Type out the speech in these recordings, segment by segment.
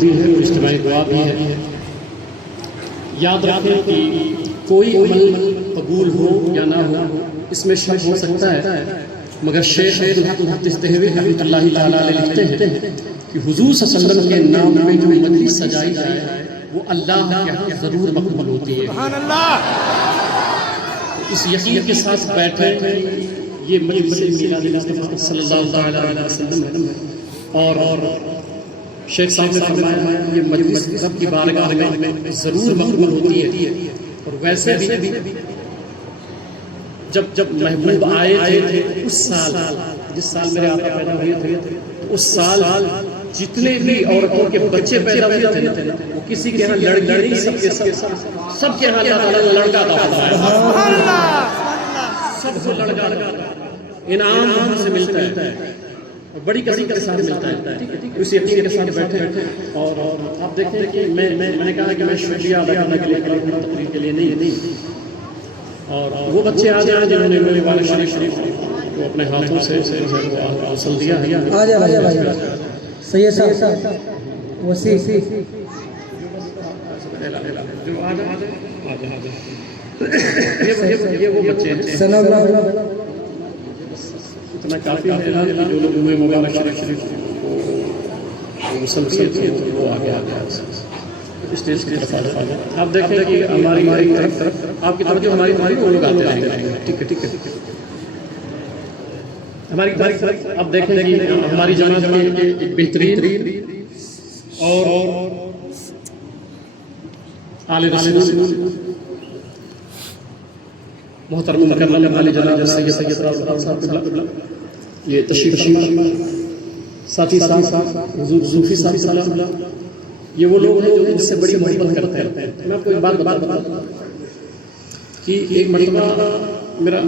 بھی ہے اور اجتماعی دعا بھی ہے. یاد رکھیں کہ کوئی عمل قبول ہو یا نہ ہو اس میں شک ہو سکتا ہے، مگر شیخ عبدالحق محدث دہلوی رحمۃ اللہ تعالیٰ علیہ لکھتے ہیں کہ حضور صلی اللہ علیہ وسلم کے نام میں جو مجلس سجائی جائے وہ اللہ کے ہاں ضرور مقبول ہوتی ہے. سبحان اللہ. اس یقین کے ساتھ بیٹھے یہ مجلس میلاد مصطفیٰ صلی اللہ علیہ وسلم ہے اور شیخ صاحب نے فرمایا یہ مجلس رب کی بارگاہ میں ضرور مقبول ہوتی ہے. اور ویسے بھی جب محبوب آئے تھے اس سال، جس سال میرے آقا پیدا ہوئے تھے، اس سال جتنے بھی عورتوں کے بچے پیدا ہوئے تھے وہ کسی کے ہاں لڑکی نہیں، سب کے ہاں اللہ تعالیٰ نے لڑکا عطا فرمایا. سب کو لڑکا انعام ہم سے ملتا ہے، بڑی کثرت کے ساتھ ملتا ہے. اس یقین کے ساتھ بیٹھے اور آپ دیکھیں کہ میں نے کہا کہ میں شکریہ ادا کرنے کے لیے تقریر کے لیے نہیں، اور وہ بچے آ جائیں جنہوں نے میرے والد شریف کو اپنے ہاتھوں سے حاصل دیا ہے. آ جائے سید صاحب وسیع یہ وہ بچے ہیں. اتنا کافی ہے جو لوگ مبارک شریف کو مسلسل کیے تو وہ آگے اسٹیج کی طرف آ جائے. آپ دیکھیں کہ ہماری طرف آپ کی طرف جو ہماری وہ لوگ آتے ہیں. ٹھیک ہے ہماری طرف آپ دیکھیں کہ ہماری جماعت میں ایک بہترین اور آل رسول محترم مکرم علی جناب سید صاحب یہ تشریف ساتھی صاحب حضور صوفی صاحب یہ وہ لوگ ہیں جو مجھ سے بڑی محبت کرتے ہیں. میں آپ کو ایک بات بتاتا ہوں کہ ایک مرتبہ میرا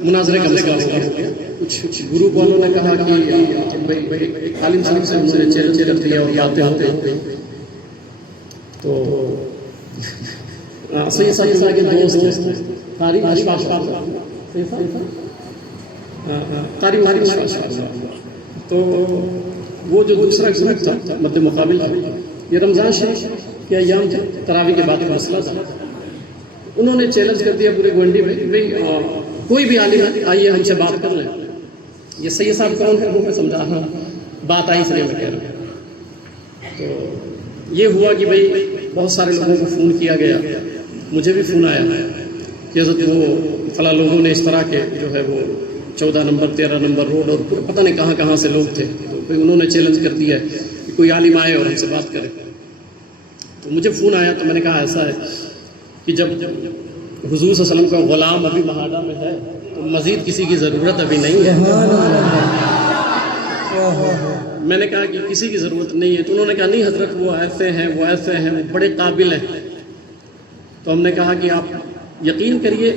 مناظرے کا مسئلہ ہو گیا. کچھ گروپ والوں نے کہا کہ عالم صاحب سے مجھے چیلنج کر دیا اور آتے ہوتے تو سید صاحب کے دوست قاری تو وہ جو دوسرا گروپ تھا مد مقابل یہ رمضان شریف کے ایام تھے، تراویح کے بعد کا مسئلہ تھا. انہوں نے چیلنج کر دیا پورے گونڈی میں کہ بھئی کوئی بھی عالم آئیے ہم سے بات کر لیں. یہ سید صاحب کون ہے وہ میں سمجھا ہاں بات آئی اس لیے میں کہہ رہا ہوں. تو یہ ہوا کہ بھئی بہت سارے لوگوں کو فون کیا گیا، مجھے بھی فون آیا کہ حضرت وہ فلاں لوگوں نے اس طرح کے جو ہے وہ 14 نمبر 13 نمبر روڈ اور پتہ نہیں کہاں سے لوگ تھے، تو پھر انہوں نے چیلنج کر دیا ہے کہ کوئی عالم آئے اور ہم سے بات کرے. تو مجھے فون آیا تو میں نے کہا ایسا ہے کہ جب حضور صلی اللہ علیہ وسلم کا غلام ابھی مہاڈا میں ہے تو مزید کسی کی ضرورت ابھی نہیں ہے. میں نے کہا کہ کسی کی ضرورت نہیں ہے. تو انہوں نے کہا نہیں حضرت وہ ایسے ہیں وہ بڑے قابل ہیں. تو ہم نے کہا کہ آپ یقین کریے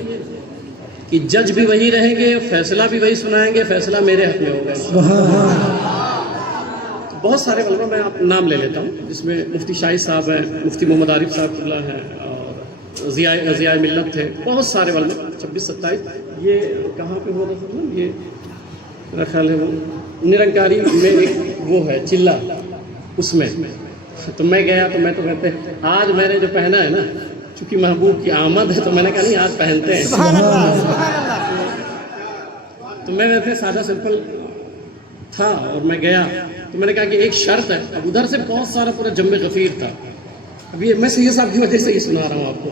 کہ جج بھی وہی رہیں گے، فیصلہ بھی وہی سنائیں گے، فیصلہ میرے حق میں ہوگا. بہت سارے علماء میں آپ نام لے لیتا ہوں جس میں مفتی شاہد صاحب ہیں، مفتی محمد عارف صاحب اللہ ہیں، اور ضیاء ملت تھے، بہت سارے علماء. 26-27 یہ کہاں پہ ہو رہا تھا؟ یہ میرا خیال ہے وہ نرنکاری میں ایک وہ ہے چلہ، اس میں تو میں گیا. تو میں تو کہتے آج میں نے جو پہنا ہے نا، چونکہ محبوب کی آمد ہے تو میں نے کہا نہیں آج پہنتے ہیں. تو میں ویسے سادہ سمپل تھا اور میں گیا. تو میں نے کہا کہ ایک شرط ہے. اب ادھر سے بہت سارا پورا جم غفیر تھا. اب یہ میں سید صاحب کی وجہ سے یہ سنا رہا ہوں آپ کو،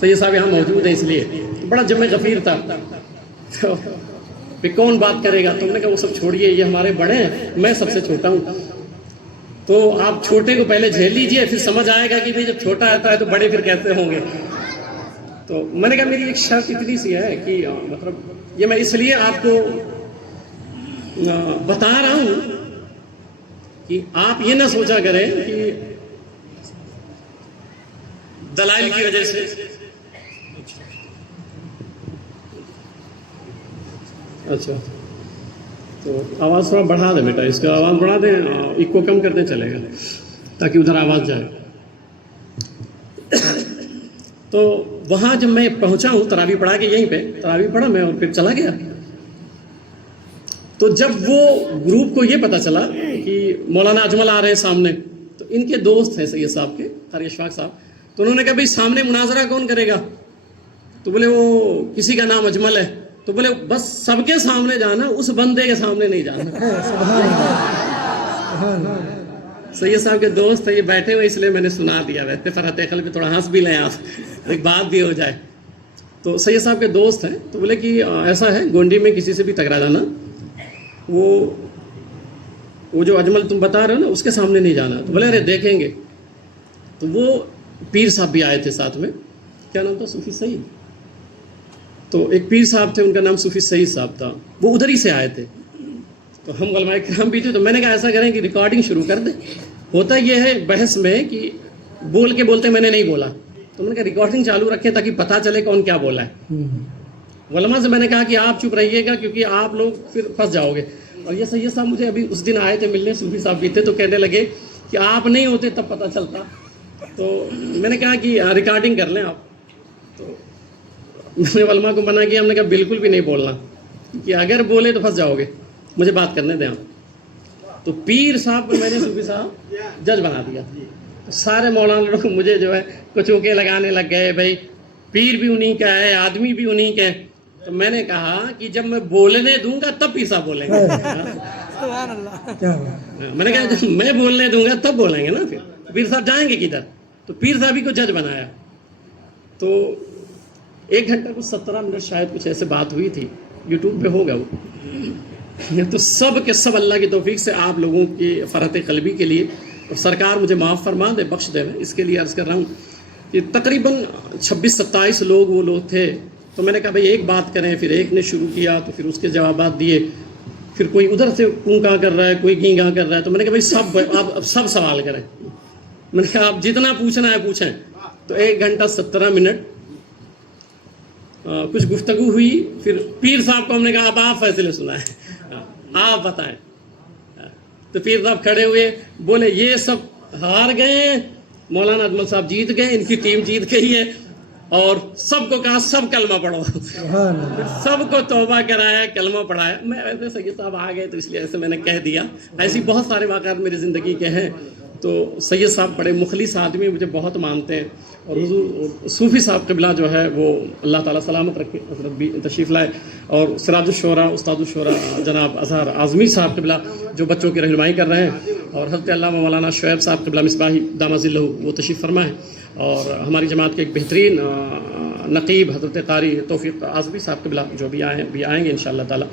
سید صاحب یہاں موجود ہیں اس لیے. بڑا جم غفیر تھا. تو پھر کون بات کرے گا؟ تو ہم نے کہا وہ سب چھوڑیے، یہ ہمارے بڑے ہیں، میں سب سے چھوٹا ہوں. تو آپ چھوٹے کو پہلے جھیل لیجئے، پھر سمجھ آئے گا کہ بھئی جب چھوٹا آتا ہے تو بڑے پھر کیسے ہوں گے. تو میں نے کہا میری ایک شرط اتنی سی ہے کہ مطلب یہ میں اس لیے آپ کو بتا رہا ہوں کہ آپ یہ نہ سوچا کریں کہ دلائل کی وجہ سے. اچھا تو آواز تھوڑا بڑھا دیں بیٹا، اس کا آواز بڑھا دیں، ایکو کم کر دیں چلے گا تاکہ ادھر آواز جائے. تو وہاں جب میں پہنچا ہوں تراویح پڑھا کے، یہیں پہ تراویح پڑھا میں اور پھر چلا گیا. تو جب وہ گروپ کو یہ پتا چلا کہ مولانا اجمل آ رہے ہیں سامنے، تو ان کے دوست ہیں سید صاحب کے قاری اشفاق صاحب. تو انہوں نے کہا بھائی سامنے مناظرہ کون کرے گا؟ تو بولے وہ کسی کا نام اجمل ہے. تو بولے بس سب کے سامنے جانا، اس بندے کے سامنے نہیں جانا. سید صاحب کے دوست ہیں، یہ بیٹھے ہوئے اس لیے میں نے سنا دیا. ویسے فرحت قلب تھوڑا ہنس بھی لیں آپ، ایک بات بھی ہو جائے. تو سید صاحب کے دوست ہیں. تو بولے کہ ایسا ہے گونڈی میں کسی سے بھی ٹکرا جانا، وہ جو اجمل تم بتا رہے ہو نا اس کے سامنے نہیں جانا. تو بولے ارے دیکھیں گے. تو وہ پیر صاحب بھی آئے تھے ساتھ میں. کیا نام تھا؟ صوفی سعید. تو ایک پیر صاحب تھے، ان کا نام صوفی سعید صاحب تھا، وہ ادھر ہی سے آئے تھے. تو ہم علماء کرام بھی تھے. تو میں نے کہا ایسا کریں کہ ریکارڈنگ شروع کر دیں. ہوتا یہ ہے بحث میں کہ بول کے بولتے میں نے نہیں بولا، تو میں نے کہا ریکارڈنگ چالو رکھیں تاکہ پتہ چلے کون کیا بولا ہے. علماء سے میں نے کہا کہ آپ چپ رہیے گا کیونکہ آپ لوگ پھر پھنس جاؤ گے. اور یہ سید صاحب مجھے ابھی اس دن آئے تھے ملنے، صوفی صاحب بھی تھے، تو کہنے لگے کہ آپ نہیں ہوتے تب پتہ چلتا. تو میں نے کہا کہ ریکارڈنگ کر لیں آپ. تو میں نے علماء کو منع کیا. ہم نے کہا بالکل بھی نہیں بولنا کہ اگر بولے تو پھنس جاؤ گے، مجھے بات کرنے دیں آپ. تو پیر صاحب کو میں نے صوفی صاحب جج بنا دیا. تو سارے مولانا لوگ مجھے جو ہے کچوکے لگانے لگ گئے، بھائی پیر بھی انہی کا ہے، آدمی بھی انہی کا ہے. تو میں نے کہا کہ جب میں بولنے دوں گا تب پیر صاحب بولیں گے. میں نے کہا جب میں بولنے دوں گا تب بولیں گے نا، پھر پیر صاحب جائیں گے کدھر. تو پیر صاحب ہی کو جج بنایا. تو 1 گھنٹہ کچھ 17 منٹ شاید کچھ ایسے بات ہوئی تھی، یوٹیوب پہ ہوگا وہ. تو سب کے سب اللہ کی توفیق سے آپ لوگوں کی فرحت قلبی کے لیے، اور سرکار مجھے معاف فرما دے، بخش دے، اس کے لیے عرض کر رہا ہوں کہ تقریباً 26-27 لوگ وہ لوگ تھے. تو میں نے کہا بھائی ایک بات کریں. پھر ایک نے شروع کیا تو پھر اس کے جوابات دیے. پھر کوئی ادھر سے کوں کہاں کر رہا ہے، کوئی گیں گاں کر رہا ہے. تو میں نے کہا بھائی آپ سب سوال کریں. میں نے کہا آپ جتنا پوچھنا ہے پوچھیں. تو 1 گھنٹہ 17 منٹ کچھ گفتگو ہوئی. پھر پیر صاحب کو ہم نے کہا اب آپ فیصلے سنائیں، آپ بتائیں. تو پیر صاحب کھڑے ہوئے، بولے یہ سب ہار گئے ہیں، مولانا اجمل صاحب جیت گئے، ان کی ٹیم جیت گئی ہے. اور سب کو کہا سب کلمہ پڑھو. سب کو توبہ کرایا، کلمہ پڑھایا. میں ایسے سید صاحب آ گئے تو اس لیے ایسے میں نے کہہ دیا. ایسی بہت سارے واقعات میری زندگی کے ہیں. تو سید صاحب بڑے مخلص آدمی، مجھے بہت مانتے ہیں. اور حضور صوفی صاحب قبلہ جو ہے وہ اللہ تعالیٰ سلامت رکھے، حضرت بھی تشریف لائے. اور سراج الشعراء، استاد الشعراء جناب اظہر اعظمی صاحب قبلہ جو بچوں کی رہنمائی کر رہے ہیں. اور حضرت علامہ مولانا شعیب صاحب قبلہ مصباحی دامہ ظلہ وہ تشریف فرما ہے. اور ہماری جماعت کے ایک بہترین نقیب حضرت قاری توفیق اعظمی صاحب قبلہ جو بھی آئیں گے انشاءاللہ تعالیٰ.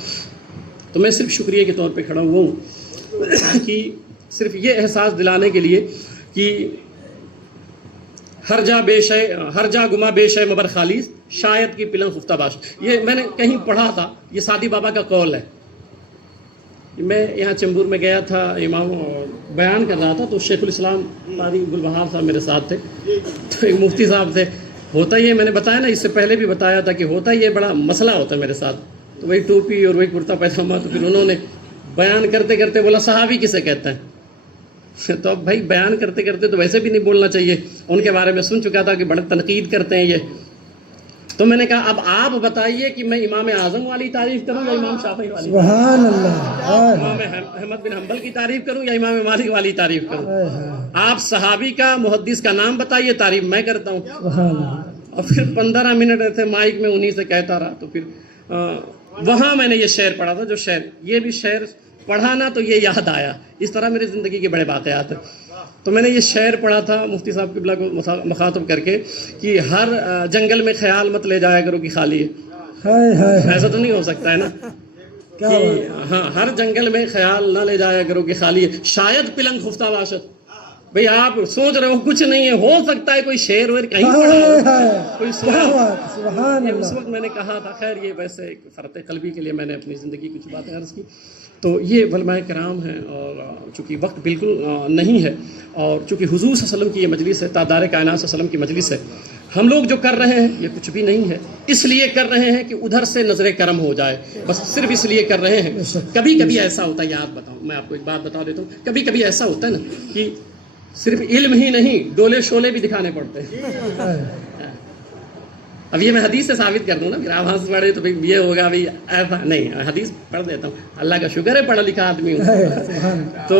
تو میں صرف شکریہ کے طور پہ کھڑا ہوا ہوں کہ صرف یہ احساس دلانے کے لیے کہ ہر جا گما بے شے مبر خالیس، شاید کی پلن خفتہ باش. یہ میں نے کہیں پڑھا تھا، یہ سعدی بابا کا قول ہے. میں یہاں چمبور میں گیا تھا، امام بیان کر رہا تھا، تو شیخ الاسلام قاری گلبہار صاحب میرے ساتھ تھے. تو ایک مفتی صاحب تھے. ہوتا یہ میں نے بتایا نا، اس سے پہلے بھی بتایا تھا کہ ہوتا یہ بڑا مسئلہ ہوتا ہے میرے ساتھ. تو وہی ٹوپی اور وہی کرتا پیجامہ. تو پھر انہوں نے بیان کرتے کرتے بولا صحابی کسے کہتے ہیں. تو اب بھائی بیان کرتے کرتے تو ویسے بھی نہیں بولنا چاہیے. ان کے بارے میں سن چکا تھا کہ بڑے تنقید کرتے ہیں یہ. تو میں نے کہا اب آپ بتائیے کہ میں امام اعظم والی تعریف کروں یا امام شافعی والی؟ سبحان اللہ. امام احمد بن حنبل کی تعریف کروں یا امام مالک والی تعریف کروں؟ آپ صحابی کا محدث کا نام بتائیے، تعریف میں کرتا ہوں. سبحان اللہ. اور پھر 15 منٹ ایسے مائک میں انہی سے کہتا رہا. تو پھر وہاں میں نے یہ شعر پڑھا تھا، جو شعر یہ بھی شعر پڑھا نا تو یہ یاد آیا. اس طرح میری زندگی کے بڑے واقعات ہیں. تو میں نے یہ شعر پڑھا تھا مفتی صاحب قبلہ کو مخاطب کر کے کہ ہر جنگل میں خیال مت لے جایا کرو کہ خالی ہے. ایسا تو نہیں ہو سکتا ہے نا کہ ہاں ہر جنگل میں خیال نہ لے جایا کرو کہ خالی ہے، شاید پلنگ خفتہ باشد. بھئی آپ سوچ رہے ہو کچھ نہیں ہے، ہو سکتا ہے کوئی شعر ویر کہیں پڑھا ہو، کوئی سنا. یہ اس وقت میں نے کہا تھا. خیر یہ ویسے ایک فرحت قلبی کے لیے میں نے اپنی زندگی کی کچھ باتیں عرض کی. تو یہ علماء کرام ہیں. اور چونکہ وقت بالکل نہیں ہے، اور چونکہ حضور صلی اللہ علیہ وسلم کی یہ مجلس ہے، تاجدار کائنات صلی اللہ علیہ وسلم کی مجلس ہے، ہم لوگ جو کر رہے ہیں یہ کچھ بھی نہیں ہے. اس لیے کر رہے ہیں کہ ادھر سے نظر کرم ہو جائے، بس صرف اس لیے کر رہے ہیں. کبھی کبھی ایسا ہوتا ہے، یاد بتاؤں میں آپ کو ایک بات بتا دیتا ہوں. کبھی کبھی ایسا ہوتا ہے نا کہ صرف علم ہی نہیں، ڈولے شولے بھی دکھانے پڑتے ہیں. اب یہ میں حدیث سے ثابت کر دوں نا، پھر آپ ہنس پڑے تو یہ ہوگا بھائی ایسا نہیں. حدیث پڑھ دیتا ہوں، اللہ کا شکر ہے پڑھا لکھا آدمی ہوں. تو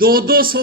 200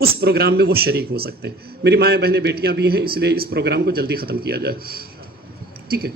اس پروگرام میں وہ شریک ہو سکتے ہیں. میری مائیں بہنیں بیٹیاں بھی ہیں، اس لیے اس پروگرام کو جلدی ختم کیا جائے. ٹھیک ہے.